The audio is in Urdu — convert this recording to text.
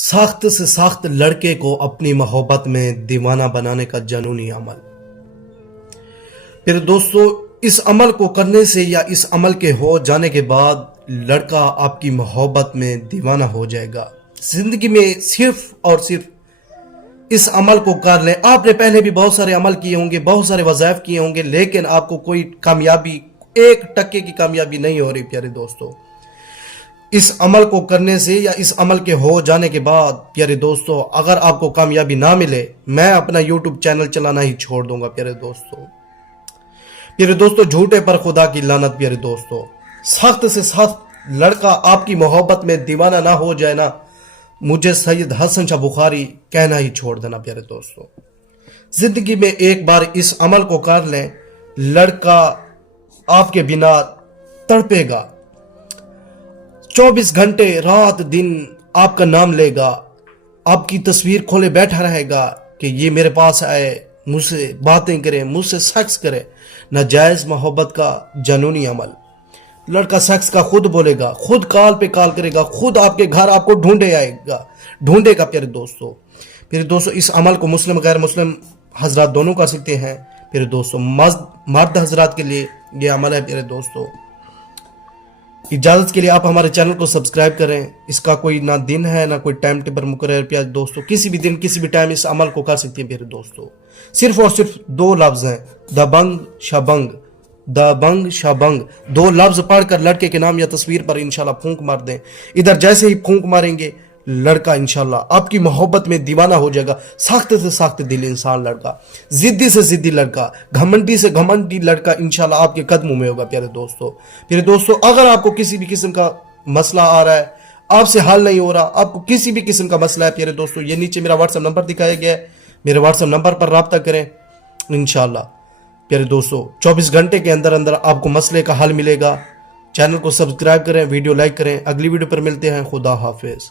سخت سے سخت لڑکے کو اپنی محبت میں دیوانہ بنانے کا جنونی عمل۔ پھر دوستو، اس عمل کو کرنے سے یا اس عمل کے ہو جانے کے بعد لڑکا آپ کی محبت میں دیوانہ ہو جائے گا۔ زندگی میں صرف اور صرف اس عمل کو کر لیں۔ آپ نے پہلے بھی بہت سارے عمل کیے ہوں گے، بہت سارے وظائف کیے ہوں گے، لیکن آپ کو کوئی کامیابی، 1% کی کامیابی نہیں ہو رہی پیارے دوستو۔ اس عمل کو کرنے سے یا اس عمل کے ہو جانے کے بعد پیارے دوستو، اگر آپ کو کامیابی نہ ملے، میں اپنا یوٹیوب چینل چلانا ہی چھوڑ دوں گا پیارے دوستو۔ پیارے دوستو، جھوٹے پر خدا کی لعنت پیارے دوستو۔ سخت سے سخت لڑکا آپ کی محبت میں دیوانہ نہ ہو جائے نا، مجھے سید حسن شاہ بخاری کہنا ہی چھوڑ دینا پیارے دوستو۔ زندگی میں ایک بار اس عمل کو کر لیں، لڑکا آپ کے بنا تڑپے گا، 24 گھنٹے رات دن آپ کا نام لے گا، آپ کی تصویر کھولے بیٹھا رہے گا کہ یہ میرے پاس آئے، مجھ سے باتیں کرے، مجھ سے سیکس کرے۔ ناجائز محبت کا جنونی عمل۔ لڑکا سیکس کا خود بولے گا، خود کال پہ کال کرے گا، خود آپ کے گھر آپ کو ڈھونڈے گا پیارے دوستو۔ پھر دوستو، اس عمل کو مسلم غیر مسلم حضرات دونوں کر سکتے ہیں پھر دوستو۔ مرد حضرات کے لیے یہ عمل ہے پیارے دوستو۔ اجازت کے لیے آپ ہمارے چینل کو سبسکرائب کریں۔ اس کا کوئی نہ دن ہے نہ کوئی ٹائم ٹیبل مقرر پیارے دوستو، کسی بھی دن کسی بھی ٹائم اس عمل کو کر سکتے ہیں پیارے دوستو۔ صرف اور صرف 2 لفظ ہیں، دبنگ شبنگ، دبنگ شبنگ، 2 لفظ پڑھ کر لڑکے کے نام یا تصویر پر انشاءاللہ پھونک مار دیں۔ ادھر جیسے ہی پھونک ماریں گے، لڑکا انشاءاللہ آپ کی محبت میں دیوانہ ہو جائے گا۔ سخت سے سخت دل انسان لڑکا، ضدی سے ضدی لڑکا، گھمنڈی سے گھمنڈی لڑکا انشاءاللہ آپ کے قدموں میں ہوگا پیارے دوستو۔ پیارے دوستو، اگر آپ کو کسی بھی قسم کا مسئلہ آ رہا ہے، آپ سے حل نہیں ہو رہا، آپ کو کسی بھی قسم کا مسئلہ ہے پیارے دوستو، یہ نیچے میرا واٹس ایپ نمبر دکھایا گیا ہے، میرے واٹس ایپ نمبر پر رابطہ کریں انشاءاللہ۔ پیارے دوستو، 24 گھنٹے کے اندر اندر آپ کو مسئلے کا حل ملے گا۔ چینل کو سبسکرائب کریں، ویڈیو لائک کریں۔ اگلی ویڈیو پر ملتے ہیں۔ خدا حافظ۔